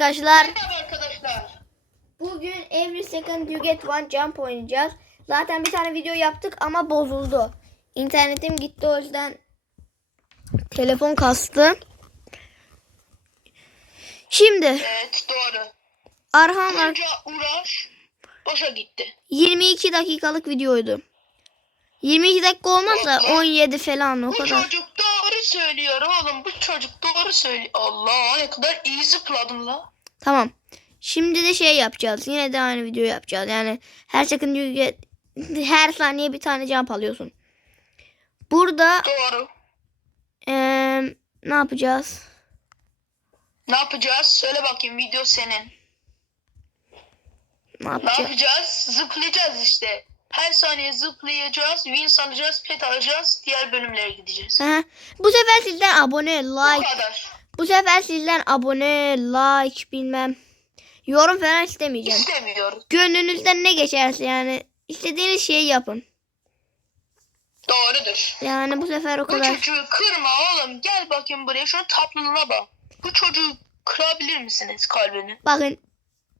Arkadaşlar Merhaba arkadaşlar. bugün Every Second You Get One Jump oynayacağız. Zaten bir tane video yaptık ama bozuldu. İnternetim gitti o yüzden telefon kastı. Şimdi Evet doğru. Arhan. Bunca uğraş boşa gitti. 22 dakikalık videoydu. 22 dakika olmazsa 17 falan o Bu kadar. çocuk doğru söylüyor oğlum. Bu çocuk doğru söylüyor. Allah ne kadar iyi zıpladım la. Tamam. Şimdi de şey yapacağız. Yine de aynı video yapacağız. Yani her get her saniye bir tane jump alıyorsun. Burada Doğru. eee, ne yapacağız? Ne yapacağız? Söyle bakayım video senin. Ne Ne yapacağız? yapacağız? Zıplayacağız işte. Her saniye zıplayacağız, wins alacağız, pet alacağız, diğer bölümlere gideceğiz. Hı. Bu sefer sizden abone, Bu like. kadar. Bu sefer sizden abone, like bilmem. Yorum falan istemeyeceğim. İstemiyoruz. Gönlünüzden ne geçerse yani istediğiniz şeyi yapın. Doğrudur. Yani bu sefer o Bu kadar. çocuğu kırma oğlum. Gel bakayım buraya. Şunun tatlılığına bak. Bu çocuğu kırabilir misiniz kalbini? Bakın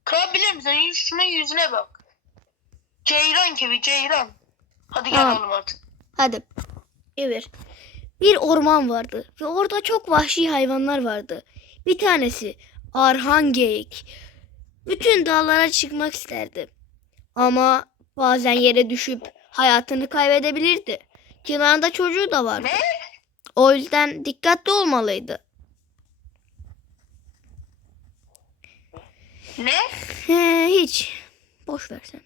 Kırabilir misin? Şunun yüzüne bak. Ceyran gibi ceyran. Hadi gel Tamam. oğlum artık. Hadi. Evet. Bir orman vardı ve orada çok vahşi hayvanlar vardı. Bir tanesi Arhan Geyik. Bütün dağlara çıkmak isterdi. Ama bazen yere düşüp hayatını kaybedebilirdi. Kenarında çocuğu da vardı. Ne? O yüzden dikkatli olmalıydı. Ne? He, hiç. Boş ver sen.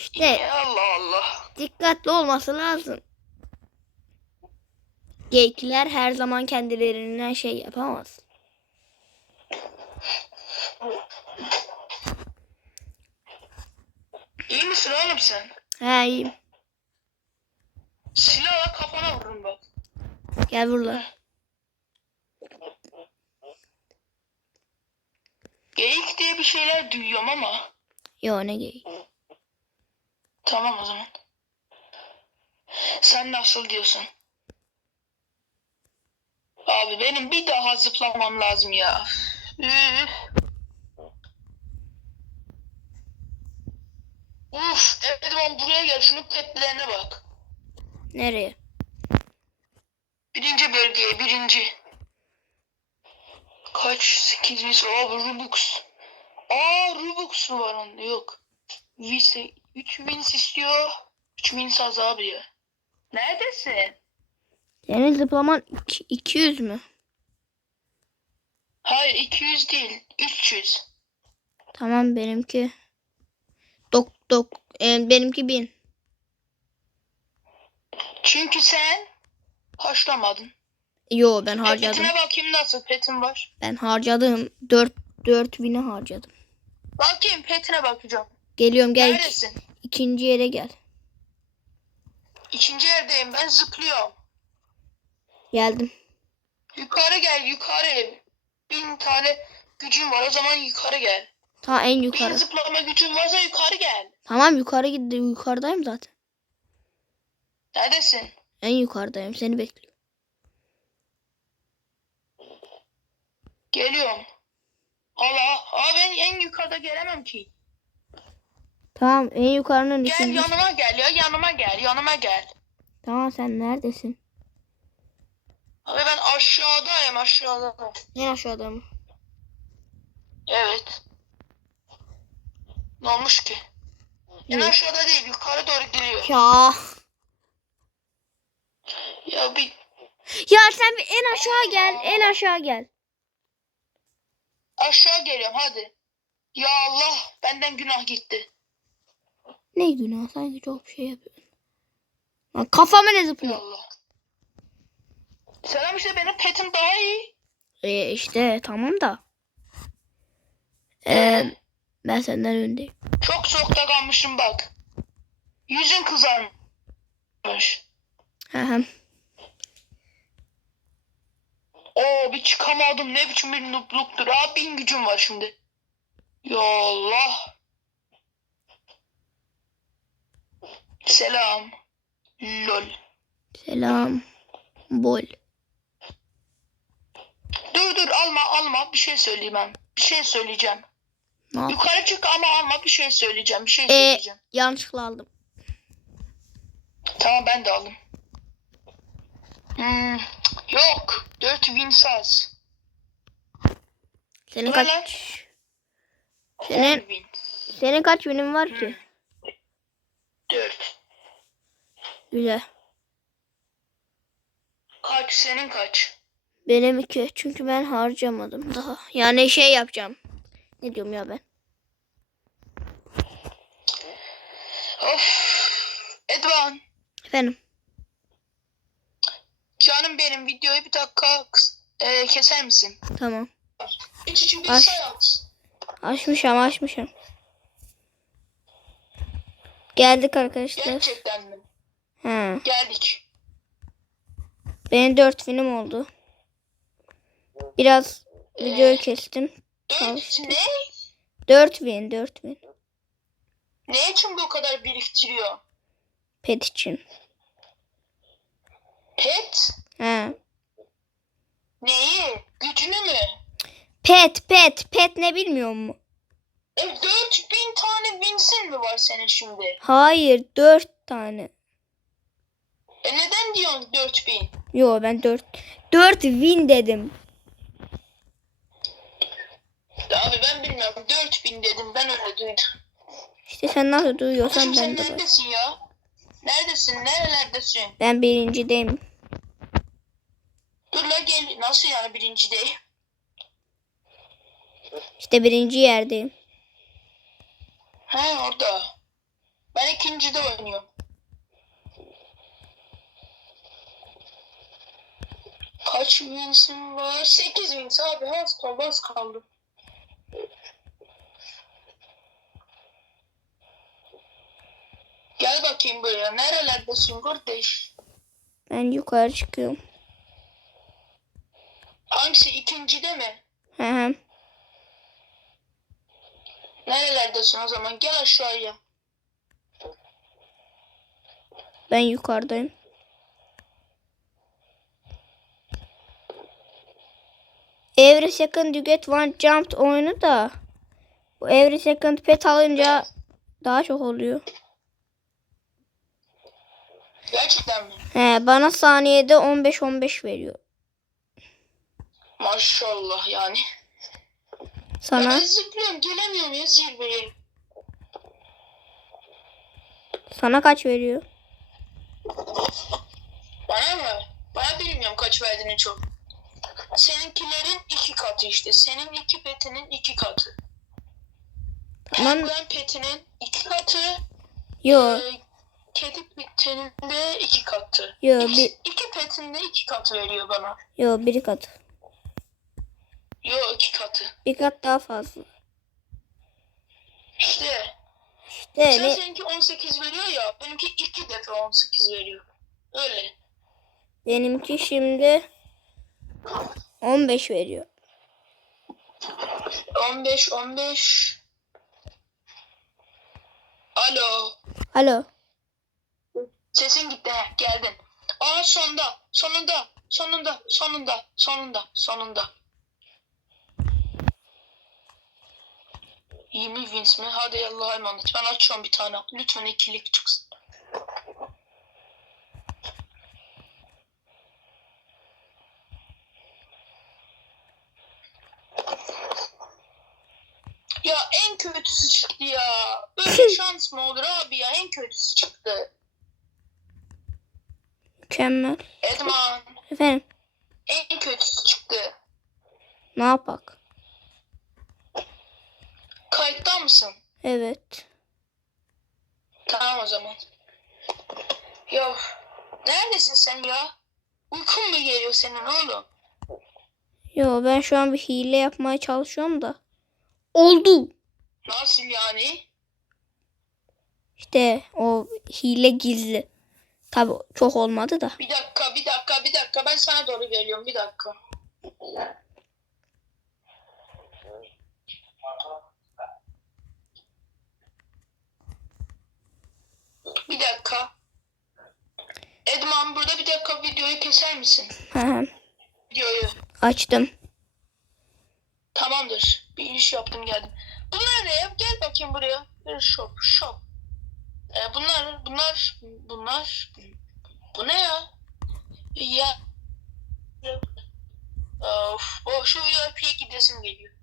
İşte Allah Allah. dikkatli olması lazım. Geyikler her zaman kendilerinden şey yapamaz. İyi misin oğlum sen? He iyiyim. Silahla kafana vururum bak. Gel burada. Geyik diye bir şeyler duyuyorum ama. Yo ne geyik. Tamam o zaman. Sen nasıl diyorsun? Abi benim bir daha zıplamam lazım ya. Üf. Uf, Edman buraya gel. Şunun petlerine bak. Nereye? Birinci bölgeye, birinci. Kaç? 8 mis. Aa bu Rubux. Aa Rubux mu var onda? Yok. Vise 3 wins istiyor. 3 wins az abi ya. Neredesin? Senin zıplaman iki- 200 mü? Hayır 200 değil. 300. Tamam benimki. Dok dok. e, benimki 1000. Çünkü sen haşlamadın. Yo ben harcadım. Petine bakayım nasıl petin var. Ben harcadım. 4 4000'i harcadım. Bakayım petine bakacağım. Geliyorum gel. Neredesin? ikinci yere gel. İkinci yerdeyim ben zıplıyorum. Geldim. Yukarı gel yukarı. Bin tane gücün var o zaman yukarı gel. Ta en Bin yukarı. zıplama gücün varsa yukarı gel. Tamam yukarı gitti. Yukarıdayım zaten. Neredesin? En yukarıdayım. Seni bekliyorum. Geliyorum. Allah. Aa ben en yukarıda gelemem ki. Tamam en yukarının Gel ikinci. yanıma gel ya yanıma gel yanıma gel. Tamam sen neredesin? Abi ben aşağıdayım aşağıda. En aşağıda mı? Evet. Ne olmuş ki? En Yok. aşağıda değil yukarı doğru gidiyor. Ya. Ya bir Ya sen bir en aşağı gel. En aşağı gel. aşağı geliyorum hadi. Ya Allah benden günah gitti. Ne günah sanki çok bir şey yapıyorsun. Lan kafama ne zıplıyor? Selam işte benim petim daha iyi. E işte tamam da. Ee, ben senden öndeyim. Çok soğukta kalmışım bak. Yüzün kızarmış. Hı hı. Oo bir çıkamadım ne biçim bir nubluktur. Aa bin gücüm var şimdi. Ya Allah. Selam. Lol. Selam. Bol. Dur dur alma alma bir şey söyleyeyim ben. Bir şey söyleyeceğim. Ne Yukarı çık ama alma bir şey söyleyeceğim. Bir şey Ee, söyleyeceğim. yanlışlıkla aldım. Tamam ben de aldım. Hmm, yok. 4 wins az. Senin ne kaç lan? Senin- 10 win. senin kaç günün var ki? 4. Güzel. Kaç senin kaç? Benim iki. Çünkü ben harcamadım daha. Yani şey yapacağım. Ne diyorum ya ben? Of. Edvan. Efendim. Canım benim videoyu bir dakika e, keser misin? Tamam. İç için bir Aç. say at. Açmışım açmışım. Geldik arkadaşlar. Gerçekten mi? Ha. Geldik. Benim dört film oldu. Biraz videoyu kestim. Çalıştım. ne? Dört win, dört win. Ne için bu kadar biriktiriyor? Pet için. Pet? Ha. Neyi? Gücünü mü? Pet, pet, pet ne bilmiyor mu? E 4000 tane Vincent mi var senin şimdi? Hayır, dört tane. E neden diyorsun 4000? Yo ben dört. Dört win dedim. Abi ben bilmiyorum 4000 dedim ben öyle duydum. İşte sen nasıl duyuyorsan sen ben de var. neredesin ya? Neredesin? Nerelerdesin? Ben birincideyim. Dur la gel. Nasıl yani birinci değil? İşte birinci yerdeyim. He orada. Ben ikincide oynuyorum. Kaç wins'im var? 8 wins abi. Az kaldı az kaldı. Gel bakayım buraya. Nerelerdesin kardeş? Ben yukarı çıkıyorum. Hangisi ikincide mi? Hı hı. Nerelerdesin o zaman? Gel aşağıya. Ben yukarıdayım. Every second you get one jumped oyunu da bu every second pet alınca daha çok oluyor. Gerçekten mi? He, bana saniyede 15-15 veriyor. Maşallah yani. Sana Ben zıplıyorum gelemiyorum ya zirveye. sana kaç veriyor? Bana mı? Bana bilmiyorum kaç verdiğini çok. Seninkilerin iki katı işte. Senin iki petinin iki katı. Tamam. Penguen petinin iki katı. Yo, e, kedi petinin de iki katı. yo, İki, bir, iki petin de iki katı veriyor bana. yo bir kat. Yo iki katı. Bir kat daha fazla. İşte. İşte Sen ne? seninki 18 veriyor ya. Benimki iki defa 18 veriyor. Öyle. Benimki şimdi 15 veriyor. 15 15. Alo. Alo. Sesin gitti. Heh, geldin. Aa sonda. Sonunda. Sonunda. Sonunda. Sonunda. Sonunda. 20 wins mi? Hadi Allah'a emanet. Ben açıyorum bir tane. Lütfen ikilik çıksın. Ya en kötüsü çıktı ya. Şans mı olur abi ya? En kötüsü çıktı. Mükemmel. Edman. Efendim En kötüsü çıktı. ne yapak? Kayıtta mısın? Evet. Tamam o zaman. Ya neredesin sen ya? Uykun mu geliyor senin oğlum? Yo ben şu an bir hile yapmaya çalışıyorum da. Oldu. Nasıl yani? İşte o hile gizli. Tabi çok olmadı da. Bir dakika, bir dakika, bir dakika. Ben sana doğru geliyorum. Bir dakika. Bir dakika. Edman burada bir dakika videoyu keser misin? Hı. Videoyu. Açtım. Tamamdır. Bir iş yaptım geldim. Bunlar ne? Gel bakayım buraya. Bir shop, shop. Ee, bunlar, bunlar, bunlar. Bu ne ya? Ya. Of, o şu VIP'ye gidesim geliyor.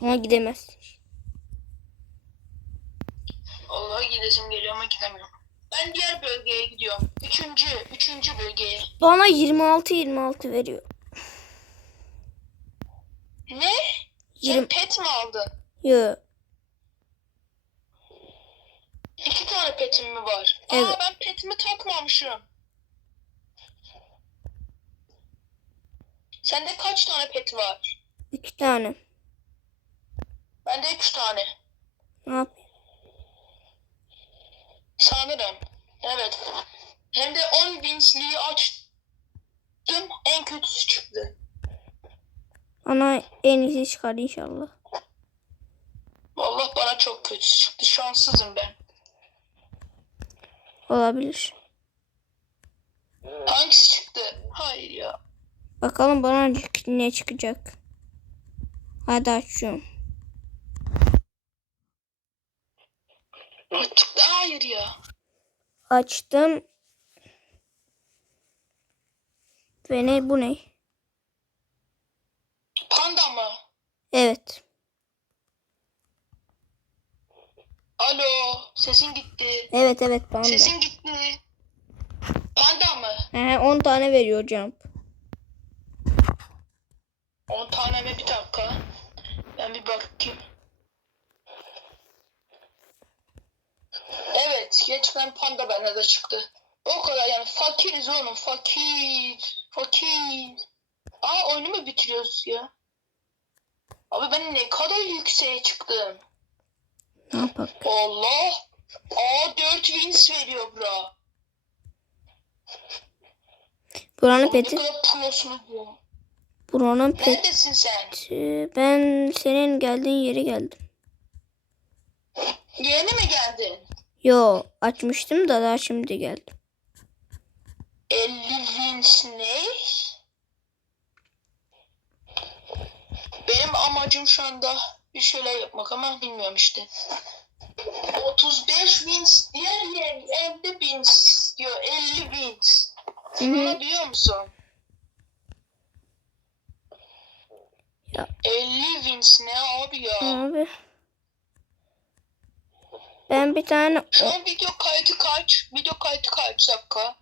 Ama gidemezsin. Vallahi gidesim geliyor ama gidemiyorum. Ben diğer bölgeye gidiyorum. Üçüncü, üçüncü bölgeye. Bana 26-26 veriyor. Ne? Sen pet mi aldın? Yo. İki tane petim mi var? Evet. Aa ben petimi takmamışım. Sende kaç tane pet var? iki tane. Bende üç tane. Ne yapayım? Sanırım. Evet. Hem de 10 winsliği açtım. En kötüsü çıktı. Bana en iyisi çıkar inşallah. Vallahi bana çok kötüsü çıktı. Şanssızım ben. Olabilir. Hangisi çıktı? Hayır ya. Bakalım bana ne çıkacak. Hadi açıyorum. Çıktı. Hayır ya. Açtım. Ve ne bu ne? Panda mı? Evet. Alo. Sesin gitti. Evet evet panda. Sesin gitti. Panda mı? He, 10 tane veriyor jump. 10 tane mi bir dakika? Ben bir bakayım. Evet, geçmen panda bende de çıktı. O kadar yani fakiriz oğlum, fakir, fakir. Aa oyunu mu bitiriyoruz ya? Abi ben ne kadar yükseğe çıktım. Ne yapalım? Allah! Aa 4 wins veriyor bura. Buranın peti. Buranın peti. Neredesin sen? Ben senin geldiğin yere geldim. Yeni mi geldin? Yo açmıştım da daha şimdi geldim. 50 wins ne? Benim amacım şu anda bir şeyler yapmak ama bilmiyorum işte. 35 wins diğer yer 50 wins diyor 50 wins. Bunu biliyor musun? Ya. 50 wins ne abi ya? Abi. Ben bir tane Şu an video kaydı kaç? Video kaydı kaç dakika?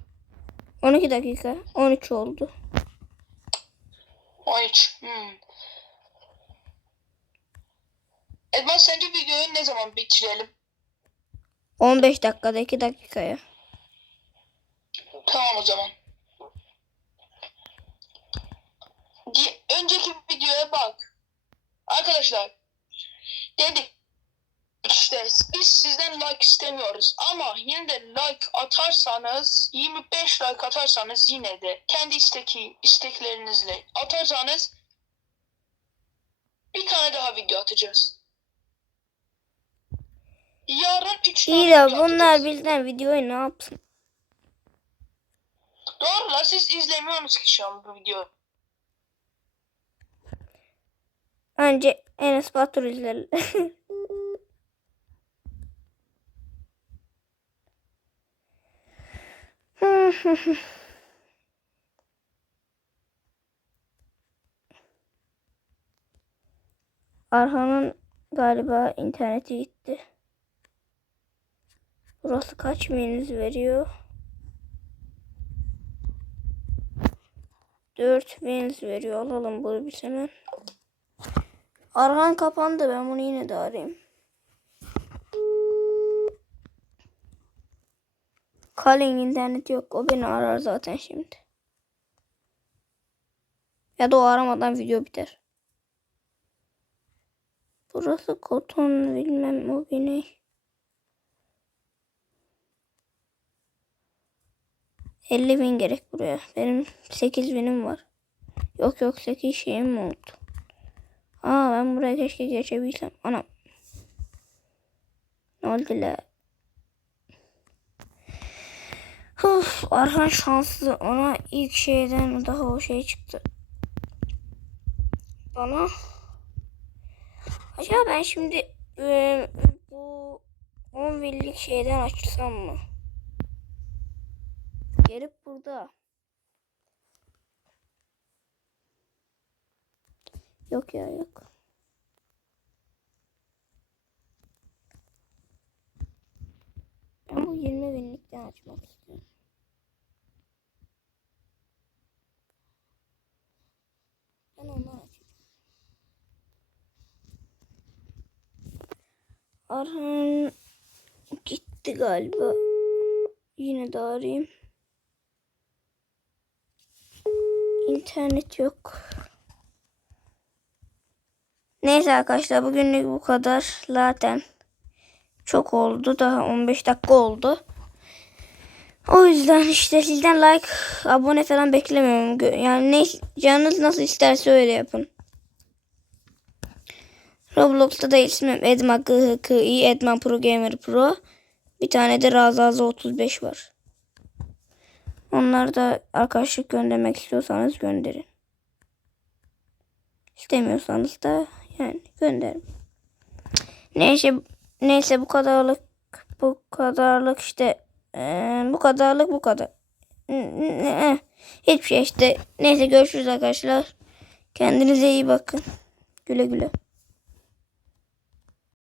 12 dakika 13 oldu. 13. Hmm. Edman sence videoyu ne zaman bitirelim? 15 dakikada 2 dakikaya. Tamam o zaman. Önceki videoya bak. Arkadaşlar. Dedik. İşte biz sizden like istemiyoruz ama yine de like atarsanız 25 like atarsanız yine de kendi isteki isteklerinizle atarsanız bir tane daha video atacağız. Yarın 3 tane İyi de bunlar bizden videoyu ne yapsın? Doğru la siz izlemiyorsunuz ki şu an bu videoyu. Önce Enes Batur izler. Arhan'ın galiba interneti gitti. Burası kaç menüz veriyor? 4 menüz veriyor. Alalım bunu bir hemen. Arhan kapandı. Ben bunu yine de arayayım. Kalin internet yok. O beni arar zaten şimdi. Ya da o aramadan video biter. Burası koton bilmem o beni. 50 bin gerek buraya. Benim 8 binim var. Yok yok 8 şeyim mi oldu? Aa ben buraya keşke geçebilsem. Anam. Ne oldu la? Of Arhan şanslı. Ona ilk şeyden daha o şey çıktı. Bana. Acaba ben şimdi e, bu 10 billik şeyden açsam mı? Gelip burada. Yok ya yok. Ben bu 20 binlikten açmak istiyorum. Ben onu açacağım. Arhan gitti galiba. Yine de arayayım. İnternet yok. Neyse arkadaşlar bugünlük bu kadar. Zaten çok oldu. Daha 15 dakika oldu. O yüzden işte sizden like, abone falan beklemiyorum. Yani ne canınız nasıl isterse öyle yapın. Roblox'ta da ismim Edman KHKI Edman Pro Gamer Pro. Bir tane de Razaza 35 var. Onlar da arkadaşlık göndermek istiyorsanız gönderin. İstemiyorsanız da yani gönderin. Neyse neyse bu kadarlık bu kadarlık işte eee, bu kadarlık bu kadar. N- Hiçbir şey işte. Neyse görüşürüz arkadaşlar. Kendinize iyi bakın. Güle güle.